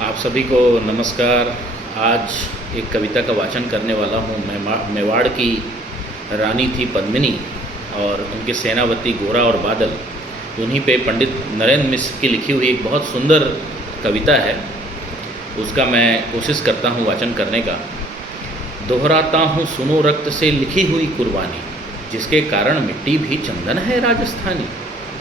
आप सभी को नमस्कार। आज एक कविता का वाचन करने वाला हूँ। मेवाड़ की रानी थी पद्मिनी और उनके सेनापति गोरा और बादल। उन्हीं पे पंडित नरेंद्र मिश्र की लिखी हुई एक बहुत सुंदर कविता है, उसका मैं कोशिश करता हूँ वाचन करने का। दोहराता हूँ सुनो रक्त से लिखी हुई कुर्बानी, जिसके कारण मिट्टी भी चंदन है राजस्थानी।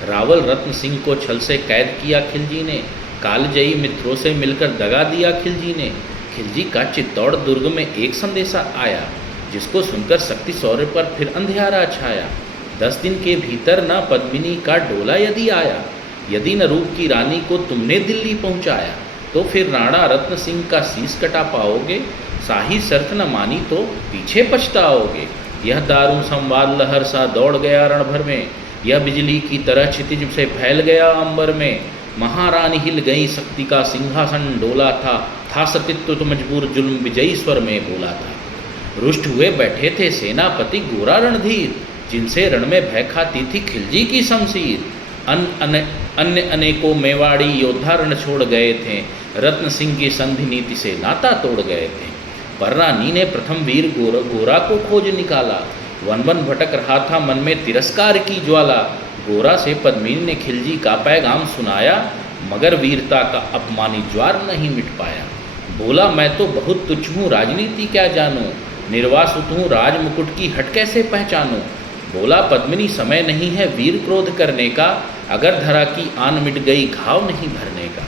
रावल रत्न सिंह को छल से कैद किया खिलजी ने, कालजयी मित्रों से मिलकर दगा दिया खिलजी ने। खिलजी का चित्तौड़ दुर्ग में एक संदेशा आया, जिसको सुनकर शक्ति शौर्य पर फिर अंधियारा छाया। 10 दिन के भीतर न पद्मिनी का डोला यदि आया, यदि न रूप की रानी को तुमने दिल्ली पहुंचाया, तो फिर राणा रत्न सिंह का शीश कटा पाओगे। शाही शर्त न मानी तो पीछे पछताओगे। यह दारुण संवाद लहर सा दौड़ गया रण भर में, यह बिजली की तरह क्षितिज से फैल गया अंबर में। महारानी हिल गई, शक्ति का सिंहासन डोला था सतीत्व तो मजबूर जुल्म विजयी स्वर में बोला था। रुष्ट हुए बैठे थे सेनापति गोरा रणधीर, जिनसे रण में भय खाती थी खिलजी की शमशीर। अन्य अनेकों मेवाड़ी योद्धा रण छोड़ गए थे, रत्न सिंह की संधि नीति से नाता तोड़ गए थे। पर रानी ने प्रथम वीर गोरा को खोज निकाला, वन वन भटक रहा था मन में तिरस्कार की ज्वाला। गोरा से पद्मिनी ने खिलजी का पैगाम सुनाया, मगर वीरता का अपमानित ज्वार नहीं मिट पाया। बोला मैं तो बहुत तुच्छ हूँ, राजनीति क्या जानूँ, निर्वासित हूँ, राज मुकुट की हट कैसे पहचानूँ। बोला पद्मिनी समय नहीं है वीर क्रोध करने का, अगर धरा की आन मिट गई घाव नहीं भरने का।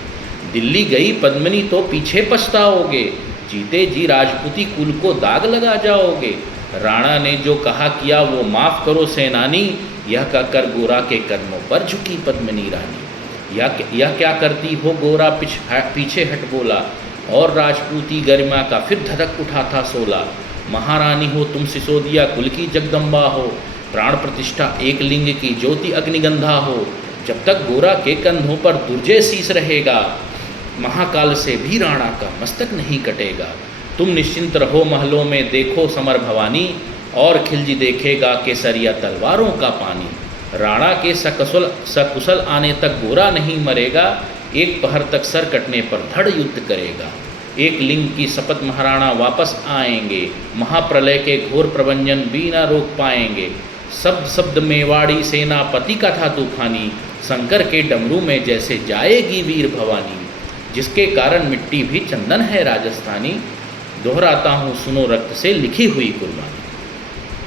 दिल्ली गई पद्मिनी तो पीछे पछताओगे, जीते जी राजपूती कुल को दाग लगा जाओगे। राणा ने जो कहा किया वो माफ़ करो सेनानी, यह कहकर गोरा के कदमों पर झुकी पद्मिनी रानी। यह क्या करती हो गोरा पीछे हट बोला, और राजपूती गरिमा का फिर धधक उठा था सोला। महारानी हो तुम सिसोदिया कुल की जगदम्बा हो, प्राण प्रतिष्ठा एक लिंग की ज्योति अग्निगंधा हो। जब तक गोरा के कंधों पर दुर्जय शीस रहेगा, महाकाल से भी राणा का मस्तक नहीं कटेगा। तुम निश्चिंत रहो महलों में देखो समर भवानी, और खिलजी देखेगा केसरिया तलवारों का पानी। राणा के सकुशल आने तक गोरा नहीं मरेगा, एक पहर तक सर कटने पर धड़ युद्ध करेगा। एक लिंग की शपथ महाराणा वापस आएंगे, महाप्रलय के घोर प्रबंजन भी न रोक पाएंगे। शब्द शब्द मेवाड़ी सेनापति का था तूफानी, शंकर के डमरू में जैसे जाएगी वीर भवानी। जिसके कारण मिट्टी भी चंदन है राजस्थानी, दोहराता हूँ सुनो रक्त से लिखी हुई कुर्बानी।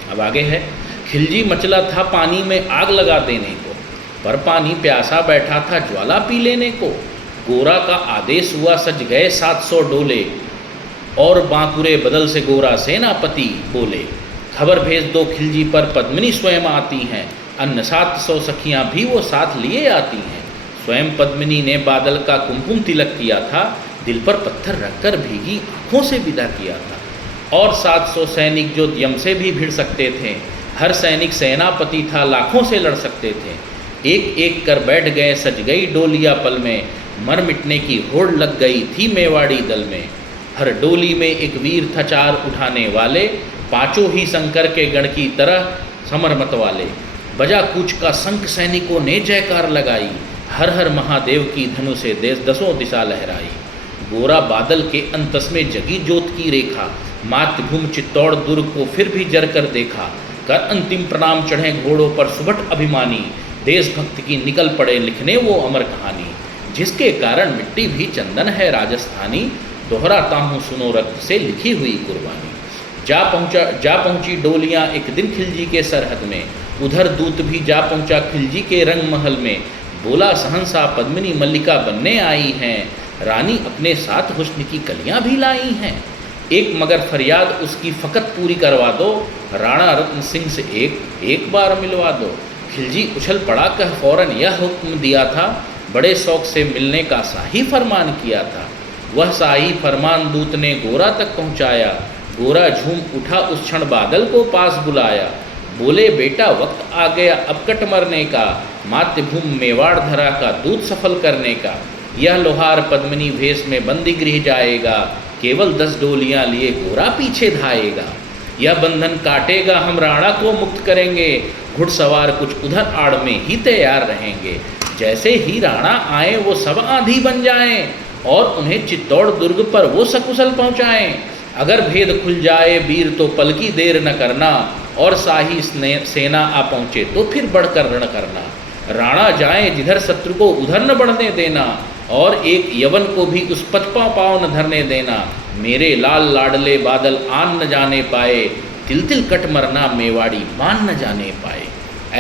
अब आगे है, खिलजी मचला था पानी में आग लगा देने को, पर पानी प्यासा बैठा था ज्वाला पी लेने को। गोरा का आदेश हुआ सज गए 700 डोले, और बांकुरे बदल से गोरा सेनापति बोले। खबर भेज दो खिलजी पर पद्मिनी स्वयं आती हैं, अन्य 700 सखियाँ भी वो साथ लिए आती हैं। स्वयं पद्मिनी ने बादल का कुमकुम तिलक किया था, दिल पर पत्थर रखकर भीगी आँखों से विदा किया था। और 700 सैनिक जो यम से भी भिड़ सकते थे, हर सैनिक सेनापति था, लाखों से लड़ सकते थे। एक एक कर बैठ गए सज गई डोलिया पल में, मर मिटने की होड़ लग गई थी मेवाड़ी दल में। हर डोली में एक वीर था चार उठाने वाले, पांचों ही शंकर के गण की तरह समर मत वाले। बजा कूच का शंख सैनिकों ने जयकार लगाई, हर हर महादेव की धनु से देश 10 दिशा लहराई। गोरा बादल के अंतस में जगी ज्योत की रेखा, मातृभूमि चित्तौड़ दुर्ग को फिर भी जर कर देखा। कर अंतिम प्रणाम चढ़े घोड़ों पर सुबट अभिमानी, देशभक्ति की निकल पड़े लिखने वो अमर कहानी। जिसके कारण मिट्टी भी चंदन है राजस्थानी, दोहराता हूँ सुनो रक्त से लिखी हुई कुर्बानी। जा पहुँची डोलियाँ एक दिन खिलजी के सरहद में, उधर दूत भी जा पहुँचा खिलजी के रंग महल में। बोला सहंसा पद्मिनी मल्लिका बनने आई हैं, रानी अपने साथ हुस्न की कलियां भी लाई हैं। एक मगर फरियाद उसकी फ़कत पूरी करवा दो, राणा रत्न सिंह से एक बार मिलवा दो। खिलजी उछल पड़ा कह फौरन यह हुक्म दिया था, बड़े शौक से मिलने का शाही फरमान किया था। वह शाही फरमान दूत ने गोरा तक पहुँचाया, गोरा झूम उठा उस क्षण बादल को पास बुलाया। बोले बेटा वक्त आ गया अब कट मरने का, मातृभूमि मेवाड़ धरा का दूत सफल करने का। यह लोहार पद्मिनी भेष में बंदी गृह जाएगा, केवल 10 डोलियाँ लिए गोरा पीछे धाएगा। यह बंधन काटेगा हम राणा को मुक्त करेंगे, घुड़सवार कुछ उधर आड़ में ही तैयार रहेंगे। जैसे ही राणा आए वो सब आंधी बन जाएं, और उन्हें चित्तौड़ दुर्ग पर वो सकुशल पहुँचाएँ। अगर भेद खुल जाए वीर तो पल की देर न करना, और शाही सेना आ पहुँचे तो फिर बढ़कर रण करना। राणा जाए जिधर शत्रु को उधर न बढ़ने देना, और एक यवन को भी उस पथ पाँव न धरने देना। मेरे लाल लाडले बादल आन न जाने पाए, तिल तिल कट मरना मेवाड़ी मान न जाने पाए।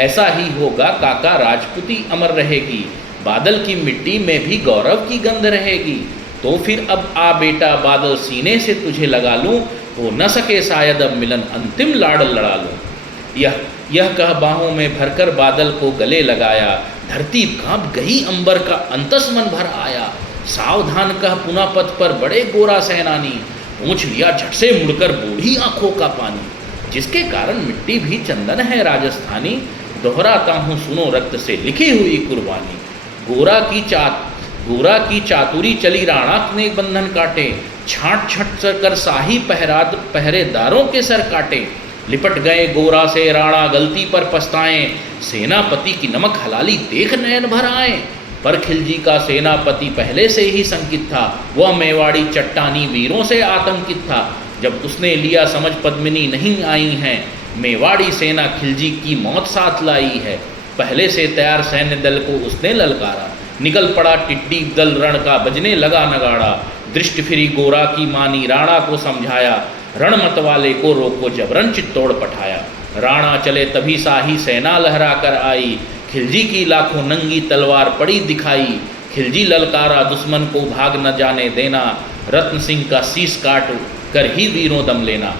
ऐसा ही होगा काका, राजपूती अमर रहेगी, बादल की मिट्टी में भी गौरव की गंध रहेगी। तो फिर अब आ बेटा बादल, सीने से तुझे लगा लूँ, हो न सके शायद अब मिलन, अंतिम लाड़ लड़ा लूँ। यह कह बाहों में भरकर बादल को गले लगाया, धरती कांप गई अंबर का अंतस मन भर आया। सावधान कह पुनः पथ पर बड़े गोरा सेनानी, पूछ लिया झट से मुड़कर बूढ़ी आंखों का पानी। जिसके कारण मिट्टी भी चंदन है राजस्थानी, दोहराता हूँ सुनो रक्त से लिखी हुई कुर्बानी। गोरा की चातुरी चली, राणा ने बंधन काटे, छांट छट कर शाही पहरेदारों के सर काटे। लिपट गए गोरा से राणा, गलती पर पछताएं, सेनापति की नमक हलाली देख नयन भर आए। पर खिलजी का सेनापति पहले से ही संकित था, वह मेवाड़ी चट्टानी वीरों से आतंकित था। जब उसने लिया समझ पद्मिनी नहीं आई हैं, मेवाड़ी सेना खिलजी की मौत साथ लाई है। पहले से तैयार सैन्य दल को उसने ललकारा, निकल पड़ा टिड्डी दल रण का, बजने लगा नगाड़ा। दृष्टि फिरी गोरा की मानी, राणा को समझाया, रण मत वाले को रोको जबरन चित्तौड़ पठाया। राणा चले तभी शाही सेना लहरा कर आई, खिलजी की लाखों नंगी तलवार पड़ी दिखाई। खिलजी ललकारा दुश्मन को भाग न जाने देना, रत्न सिंह का शीश काट कर ही वीरों दम लेना।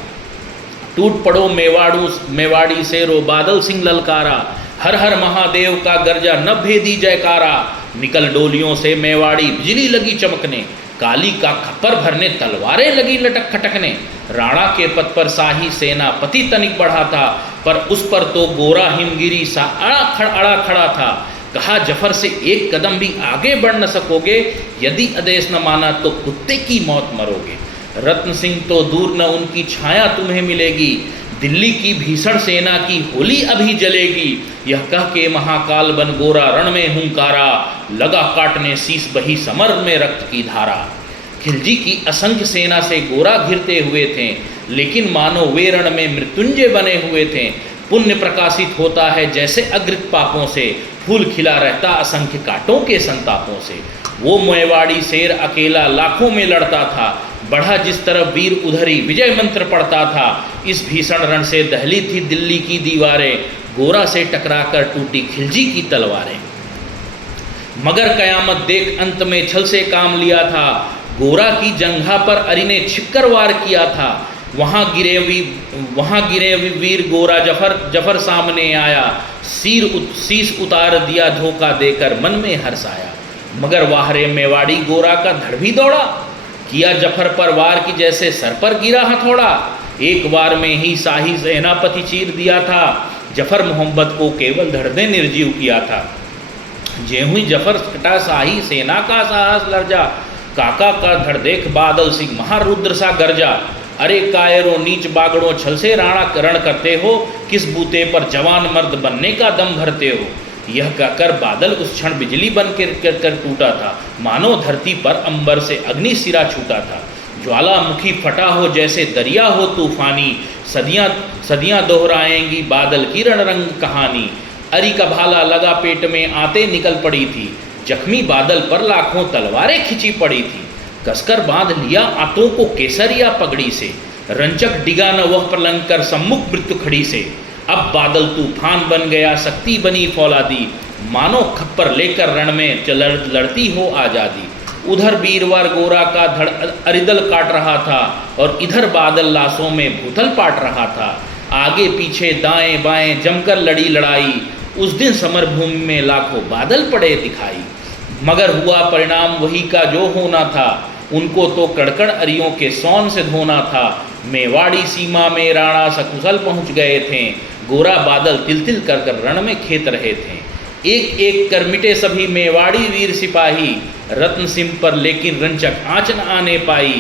टूट पड़ो मेवाड़ी शेरो, बादल सिंह ललकारा, हर हर महादेव का गर्जा न भेदी जयकारा। निकल डोलियों से मेवाड़ी बिजली लगी चमकने, काली का खप्पर भरने तलवारें लगी लटक खटकने। राणा के पथ पर शाही सेना पति तनिक बढ़ा था, पर उस पर तो गोरा हिमगिरी सा अड़ा खड़ा था। कहा जफर से एक कदम भी आगे बढ़ न सकोगे, यदि आदेश न माना तो कुत्ते की मौत मरोगे। रत्न सिंह तो दूर न उनकी छाया तुम्हें मिलेगी, दिल्ली की भीषण सेना की होली अभी जलेगी। यह कह के महाकाल बन गोरा रण में हुंकारा, लगा काटने शीश बही समर में रक्त की धारा। खिलजी की असंख्य सेना से गोरा घिरते हुए थे, लेकिन मानो वे रण में मृत्युंजय बने हुए थे। पुण्य प्रकाशित होता है जैसे अग्रित पापों से, फूल खिला रहता असंख्य कांटों के संतापों से। वो मेवाड़ी शेर अकेला लाखों में लड़ता था, बढ़ा जिस तरफ वीर उधर ही विजय मंत्र पढ़ता था। इस भीषण रण से दहली थी दिल्ली की दीवारें, गोरा से टकराकर टूटी खिलजी की तलवारें। मगर कयामत देख अंत में छल से काम लिया था, गोरा की जंघा पर अरी ने छिक्कर वार किया था। वहाँ गिरे वीर गोरा जफर सामने आया, शीश उतार दिया धोखा देकर मन में हर्ष आया। मगर वाहरे मेवाड़ी गोरा का धड़ भी दौड़ा, किया जफर पर वार की जैसे सर पर गिरा हथौड़ा। एक बार में ही शाही सेनापति चीर दिया था, जफर मोहम्मद को केवल धड़ ने निर्जीव किया था। जेहुई जफर कटा शाही सेना का साहस लर्जा, काका का धड़ देख बादल सिंह महारुद्र सा गर्जा। अरे कायरों नीच बागड़ों छल से राणा रण करते हो, किस बूते पर जवान मर्द बनने का दम भरते हो। यह कहकर बादल उस क्षण बिजली बन कर टूटा था, मानो धरती पर अंबर से अग्नि सिरा छूटा था। ज्वालामुखी फटा हो जैसे दरिया हो तूफानी, सदियां दोहराएंगी बादल की रणरंग कहानी। अरी का भाला लगा पेट में आते निकल पड़ी थी, जख्मी बादल पर लाखों तलवारें खिंची पड़ी थी। कसकर बांध लिया आंतों को केसरिया पगड़ी से, रंचक डिगा न वह प्रलंग कर सम्मुख मृत्यु खड़ी से। अब बादल तूफान बन गया, शक्ति बनी फौलादी, मानो खप्पर लेकर रण में लड़ती हो आज़ादी। उधर वीरवर गोरा का धड़ अरिदल काट रहा था, और इधर बादल लाशों में भूतल पाट रहा था। आगे पीछे दाएं बाएं जमकर लड़ी लड़ाई, उस दिन समरभूमि में लाखों बादल पड़े दिखाई। मगर हुआ परिणाम वही का जो होना था, उनको तो कड़कड़ अरियों के सौन से धोना था। मेवाड़ी सीमा में राणा सकुशल पहुंच गए थे, गोरा बादल तिल तिल कर रण में खेत रहे थे। एक एक कर मिटे सभी मेवाड़ी वीर सिपाही, रत्न सिंह पर लेकिन रंचक आँच न आने पाई।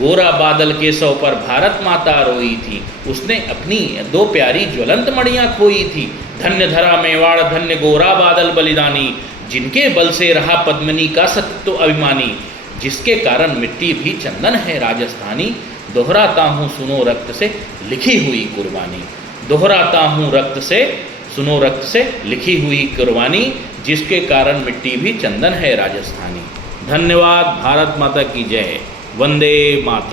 गोरा बादल के सौ पर भारत माता रोई थी, उसने अपनी दो प्यारी ज्वलंत मणियाँ खोई थी। धन्य धरा मेवाड़ धन्य गोरा बादल बलिदानी, जिनके बल से रहा पद्मिनी का सत्य अभिमानी। जिसके कारण मिट्टी भी चंदन है राजस्थानी, दोहराता हूँ सुनो रक्त से लिखी हुई कुर्बानी, दोहराता हूँ रक्त से सुनो रक्त से लिखी हुई कुर्बानी, जिसके कारण मिट्टी भी चंदन है राजस्थानी। धन्यवाद। भारत माता की जय। वंदे मातरम।